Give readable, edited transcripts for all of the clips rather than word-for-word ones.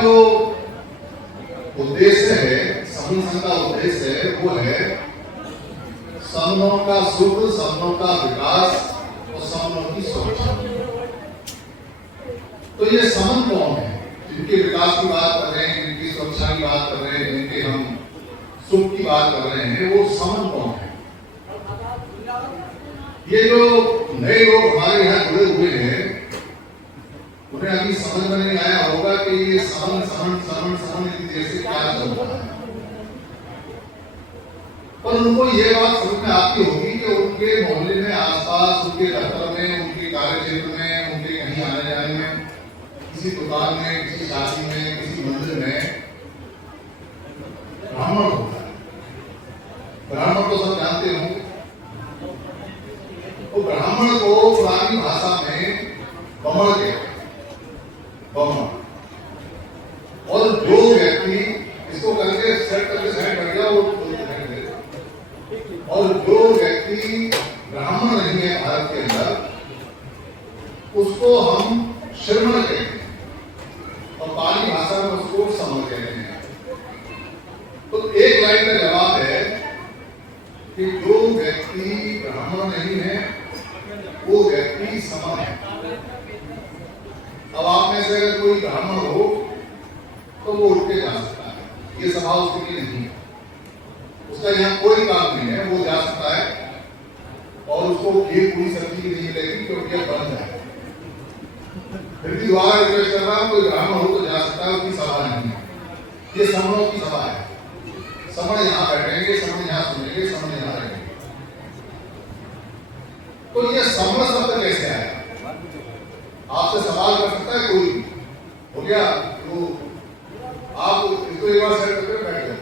जो उद्देश्य है, संगठन का उद्देश्य है, वो है समनों का सुख, समनों का विकास और समनों की सुरक्षा। तो ये समन कौन है? जिनके विकास की बात कर रहे हैं, जिनकी सुरक्षा की बात कर रहे हैं, जिनके हम सुख की बात कर रहे हैं, वो समन कौन है? ये जो नए लोग हमारे यहाँ जुड़े हुए हैं, उन्हें अभी समझ में नहीं आया होगा कि ये समन समन समन समन की देर से क्या चल रहा है। पर उनको ये बात समझ में आती होगी कि उनके मोहल्ले में, आसपास, उनके दफ्तर में, उनके कार्य क्षेत्र में, उनके कहीं आने जाने में, किसी दुकान में, किसी शादी में, किसी मंदिर में ब्राह्मण होता है। ब्राह्मण तो सब जानते हो। तो ब्राह्मण को पुरानी भाषा में बमण कहते हैं, बमण। और जो व्यक्ति इसको करके सेट करके साइड कर गया, वो और जो व्यक्ति ब्राह्मण नहीं है भारत के अंदर, उसको हम श्रमण कहते हैं और पाली भाषा में उसको समण कहते हैं। तो एक लाइन का जवाब है कि जो व्यक्ति ब्राह्मण नहीं है वो व्यक्ति समण है। अब आप में से अगर कोई ब्राह्मण हो तो वो उठ के जा सकता है, ये सभा उसके लिए नहीं है, उसका यहाँ कोई काम नहीं है, वो जा सकता है और उसको खीर पूरी सब्जी नहीं मिलेगी क्योंकि यह बंद है। फिर भी दोबारा रिक्वेस्ट कर रहा हूं, कोई ब्राह्मण हो तो जा सकता है, उसकी सभा नहीं है, ये समणों की सभा है। समण यहाँ बैठेंगे, समण यहाँ सुनेंगे, समण यहाँ रहेंगे। तो ये समण शब्द कैसे आया? आपसे सवाल कर सकता है कोई? हो गया तो आप इसको एक बार सेट करके बैठ गए।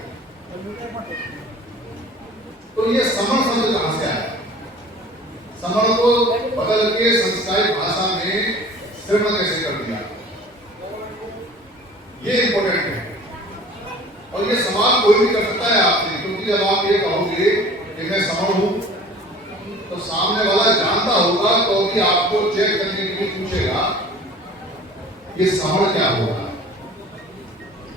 तो ये समण शब्द कहां से आया? समण को बदल के संस्कृत भाषा में श्रमण कैसे कर दिया? ये इंपॉर्टेंट है और ये सवाल कोई भी कर सकता है आपसे, क्योंकि जब आप ये कहोगे कि मैं समण हूं तो सामने वाला जानता होगा तो भी आपको चेक करने के लिए पूछेगा ये समण क्या होगा।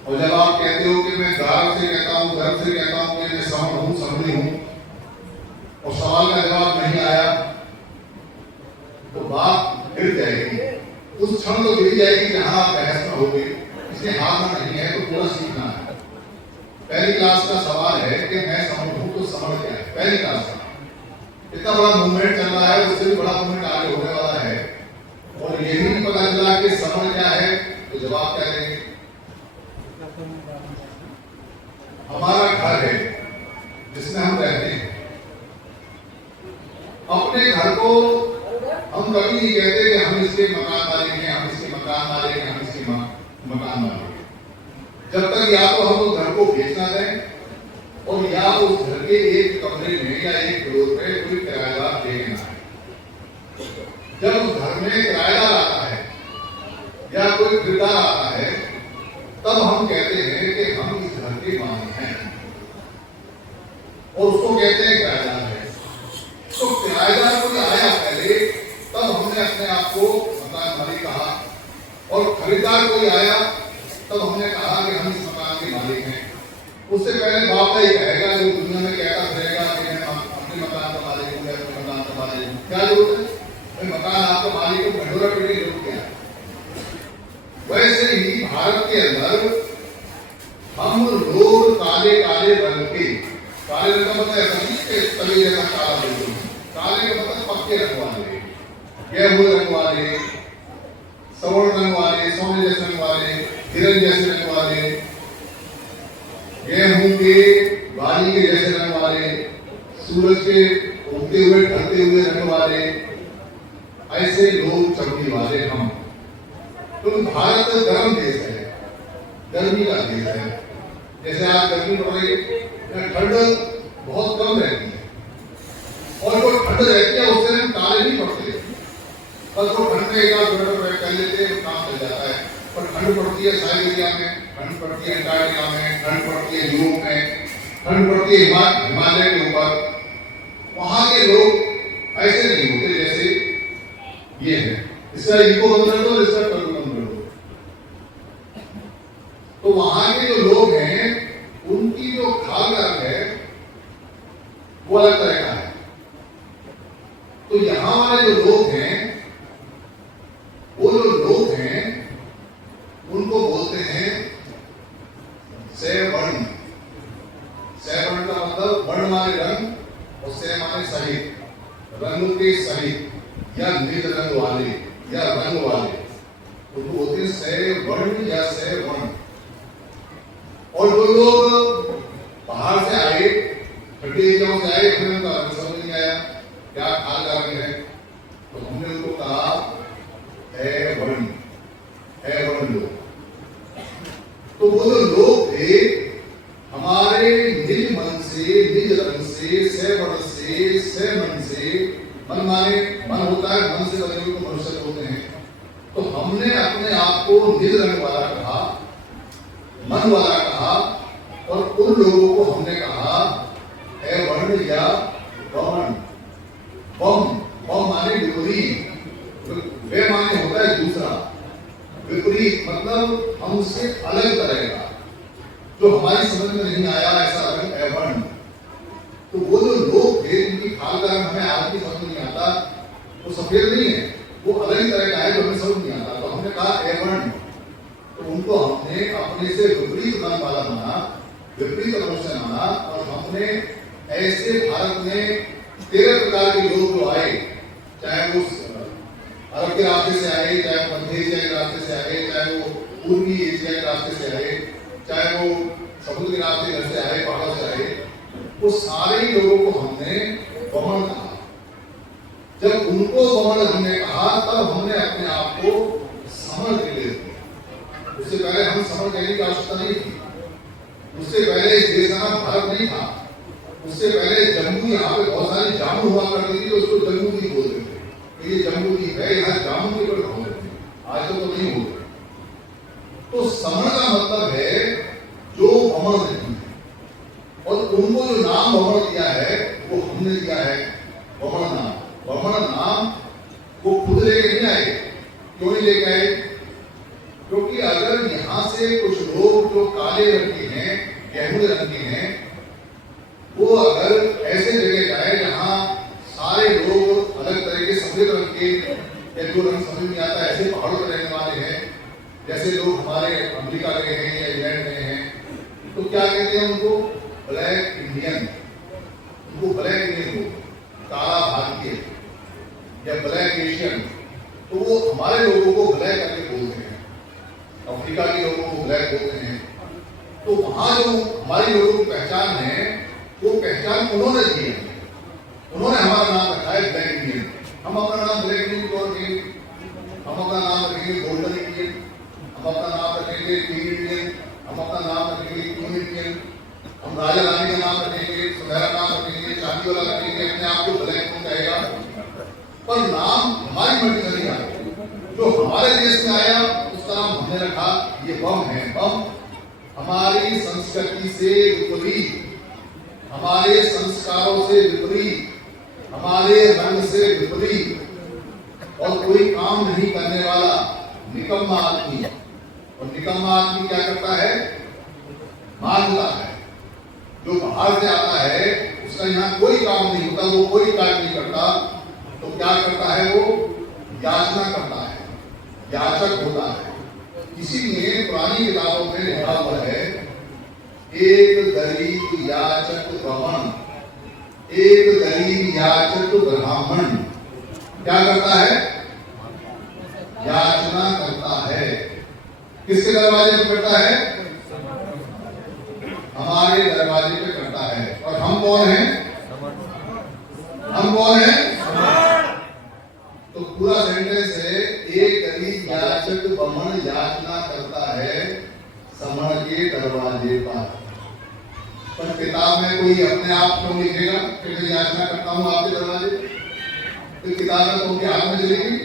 और जब आप कहते हो कि मैं गर्व से कहता हूं, गर्व से कहता हूं कि मैं समण हूं, समणी हूं, और सवाल का जवाब नहीं आया तो बात गिर जाएगी। उस क्षण तो गिर जाएगी जहां आप बहस में होगे। इसलिए हारना नहीं है, तो पूरा सीखना है। पहली क्लास का सवाल है कि मैं समण हूं तो समण क्या है? पहली क्लास का इतना बड़ा मूवमेंट चल रहा है, उससे भी बड़ा मूवमेंट आगे होने वाला है और यही नहीं पता चला कि समण क्या है तो जवाब क्या देंगे? हमारा घर है जिसमें हम रहते हैं, अपने घर को हम कभी नहीं कहते कि हम इसके मकान मालिक हैं, हम इसके मकान मालिक हैं, हम इसके मकान मालिक हैं, जब तक या तो हम उस घर को बेचना दें और या उस घर के एक कमरे में या एक फ्लोर पे कोई किराएदार देना है। जब उस घर में किराएदार आता है या कोई खरीदार आता है तब हम कहते हैं कि हम इस घर के मालिक हैं और उसको कहते हैं किराएदार है। तो किराएदार कोई आया पहले तब हमने अपने आप को मकान मालिक कहा, और खरीदार कोई आया तब हमने कहा कि हम इस मकान के मालिक हैं। उससे पहले बाप का ही कहेगा जो दुनिया में कहता रहेगा कि मैं अपने मकान का मालिक हूँ, अपने मकान का मालिक हूँ। क्या जरूरत है? मकान आपका मालिक को ढंडोरा पीने की जरूरत क्या है? वैसे ही भारत के अंदर हम लोग काले काले रंग के, काले रंग का मतलब ऐसा नहीं कि तभी जैसा काला बिल्कुल, काले का मतलब पक्के रंग वाले, गेहूं रंग वाले, सवर्ण रंग वाले, सोने जैसे रंग वाले, हिरन जैसे रंग वाले, गेहूं के बाली के जैसे रंग वाले, सूरज के उगते हुए ढलते हुए रंग वाले, ऐसे लोग चमड़ी वाले हम। तो भारत गर्म देश है, गर्मी का देश है। जैसे आज गर्मी पड़ रही है, ठंड बहुत कम रहती है और जो ठंड रहती है उससे हम काले नहीं पड़ते, बस वो ठंड में एक बार स्वेटर कर लेते हैं, काम चल जाता है। पर ठंड पड़ती है साइबेरिया में, ठंड पड़ती है अंटार्कटिका में, ठंड पड़ती है यूरोप में, ठंड पड़ती है हिमालय के ऊपर। वहां के लोग ऐसे नहीं होते जैसे ये है। इसका इको बंद कर दो, इसका टर्बो बंद कर दो। जो लोग हैं उनको बोलते हैं सैवर्ण। सैवर्ण का मतलब वर्ण माने रंग और सै माने सहित, रंग के सहित या निज रंग वाले या रंग वाले, उनको बोलते हैं सैवर्ण या सैवर्ण। और जो लोग बाहर से आए, ठंडी एरियाओं से आए, हमें उनका समझ नहीं आया क्या खाल कारण है, तो हमने उनको कहा है वर्ण लोग। तो वो जो लोग थे हमारे निज मन से, निज रंग से, सैवर्ण से, सैमन से, मन माने मन होता है, मन से बने हुए को मनुष्य होते हैं, तो हमने अपने आप को निज रंग वाला कहा, मन वाला कहा, और उन लोगों को हमने कहा है वर्ण या वमन। वम माने विपरीत, वे माने होता है दूसरा, विपरीत मतलब हमसे अलग तरह का, जो हमारी समझ में नहीं आया ऐसा रंग है वर्ण। तो वो जो लोग थे उनकी खाल का रंग हमें आज भी समझ नहीं आता, वो सफेद नहीं है, वो अलग ही तरह का है जो हमें समझ नहीं आता, तो हमने कहा है वर्ण। तो उनको हमने अपने से विपरीत रंग वाला माना, विपरीत रंग से माना, और हमने ऐसे भारत में 13 प्रकार के लोग जो आए, चाहे वो अरब के रास्ते से आए, चाहे वो मध्य एशिया के रास्ते से आए, चाहे वो पूर्वी एशिया के रास्ते से आए, चाहे वो समुद्र के रास्ते घर से आए, पहाड़ों से आए, वो सारे लोगों को हमने वमन कहा। जब उनको वमन हमने कहा तब हमने अपने आप को समझ के लिए, उससे पहले हम समझ लेने की आवश्यकता नहीं थी, उससे पहले इस देश का नाम भारत नहीं था, उससे पहले जम्मू, यहाँ पे बहुत सारी जामुन हुआ करती थी, उसको जम्मू की बोलते थे, ये जम्मू की है, यहाँ जामुन के ऊपर बोलते थे, आज तो नहीं बोलते। तो समझ का मतलब है जो वमन नहीं है, और उनको जो नाम वमन दिया है वो हमने दिया है वमन नाम। वमन नाम वो खुद लेके नहीं आए। क्यों नहीं लेके आए? क्योंकि अगर यहाँ से कुछ लोग जो काले रंग के हैं, गेहूं रंग के हैं, वो अगर ऐसे जगह जाए जहाँ सारे लोग अलग तरह के सफेद रंग के, या जो रंग समझ नहीं आता, ऐसे पहाड़ों पर रहने वाले हैं, जैसे लोग हमारे अमेरिका गए हैं या इंग्लैंड गए हैं, तो क्या कहते हैं उनको? Black Indian. उनको ब्लैक इंडियन लोग, काला भारतीय या ब्लैक एशियन, तो वो हमारे लोगों को ब्लैक करके बोलते हैं, अफ्रीका के लोगों को ब्लैक बोलते हैं। तो वहां जो हमारे लोगों की पहचान है, वो पहचान उन्होंने दी है, उन्होंने हमारा नाम रखा है ब्लैक इंडियन। हम अपना नाम ब्लैक इंडियन को रखेंगे, हम अपना नाम रखेंगे गोल्डन इंडियन, हम अपना नाम रखेंगे क्वीन इंडियन, हम अपना नाम रखेंगे क्वीन इंडियन, हम राजा रानी का नाम रखेंगे, सुनहरा नाम रखेंगे, चांदी वाला रखेंगे, अपने आप को ब्लैक कौन कहेगा? पर नाम हमारी मर्जी से नहीं आया, जो हमारे देश में आया उसका नाम हमने रखा, ये बम है। बम हमारी संस्कृति से विपरीत, हमारे संस्कारों से विपरीत, हमारे रंग से विपरीत और कोई काम नहीं करने वाला निकम्मा आदमी। और निकम्मा आदमी क्या करता है? मांगता है। जो बाहर से आता है उसका यहाँ कोई काम नहीं होता, वो कोई कार्य नहीं करता, तो क्या करता है? वो याचना करता है, याचक होता है। इसीलिए पुरानी किताबों में लिखा हुआ है, एक गरीब याचक ब्राह्मण, एक गरीब याचक ब्राह्मण क्या करता है? याचना करता है। किसके दरवाजे पे करता है? हमारे दरवाजे पे करता है। और हम कौन हैं? हम कौन हैं? तो पूरा सेंटेंस है, एक गरीब याचक ब्राह्मण याचना करता है समण के दरवाजे पर। पर किताब में कोई अपने आप क्यों लिखेगा कि मैं याचना करता हूं आपके दरवाजे? तो किताब में तो उनके हाथ में चलेगी।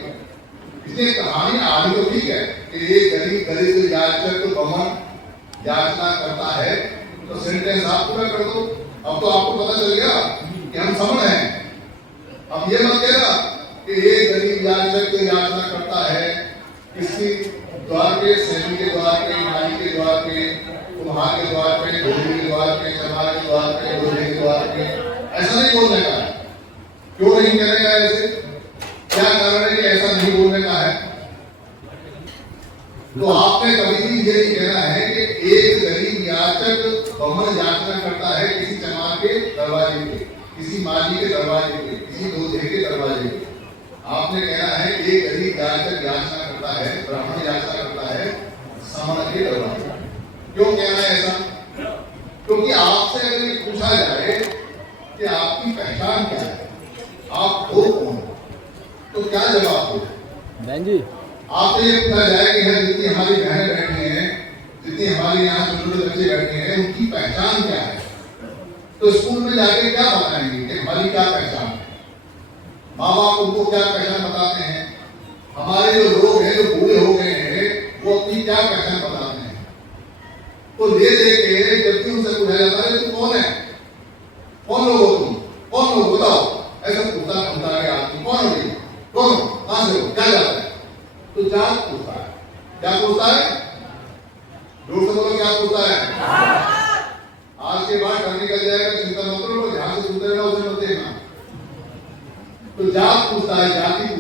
इसलिए कहानी आगे तो ठीक है कि एक गरीब गरीब याचक ब्राह्मण याचना करता है, तो सेंटेंस आप पूरा कर दो। अब तो आपको पता चल गया कि हम समण हैं। अब ये मत कहना कि एक गरीब याचक याचना करता है किसी द्वार पे, सैनी के द्वार पे, नाई के द्वार पे, कुम्हार के द्वार पे, धोबी के द्वार पे, चमार के द्वार पे, लोहे के द्वार पे। ऐसा नहीं बोलने का है। क्यों नहीं कहने का ऐसे? क्या कारण है कि ऐसा नहीं बोलने का है? तो आपने कभी भी ये नहीं कहना है कि एक गरीब याचक बमन याचना करता है किसी चमार के दरवाजे पे, किसी माली के दरवाजे पे, किसी दोधे के दरवाजे पे। आपने कहना है एक गरीब याचक याचना करता है, ब्राह्मण याचना करता है सामने के दरवाजे। क्यों कहना है ऐसा? क्योंकि आपसे अगर ये पूछा जाए कि आपकी पहचान क्या है, आप हो कौन, तो क्या जवाब दो? बहन जी आपसे ये पूछा जाए कि है जितनी हमारी बहनें बैठी हैं, जितनी हमारे यहाँ छोटे बच्चे बैठे हैं, उनकी पहचान क्या है, तो स्कूल में जाके क्या बताएंगे कि हमारी क्या पहचान है? माँ बाप उनको क्या पहचान बताते हैं? हमारे जो लोग हैं, जो बूढ़े हो गए हैं, वो अपनी क्या पहचान बताते हैं? तो ले देके जब भी उनसे पूछा जाता है तुम कौन है, कौन लोग हो तुम, कौन लोग बताओ, ऐसा पूछता के आदमी कौन हो, कौन हो, कहां से हो, क्या जाता है, तो जात पूछता है। क्या पूछता है? लोग से बोलो क्या पूछता है? आज के बाद डर निकल जाएगा, चिंता मत करो, ध्यान से सुनते रहना, उसे मत देखना। तो जात पूछता है, जाति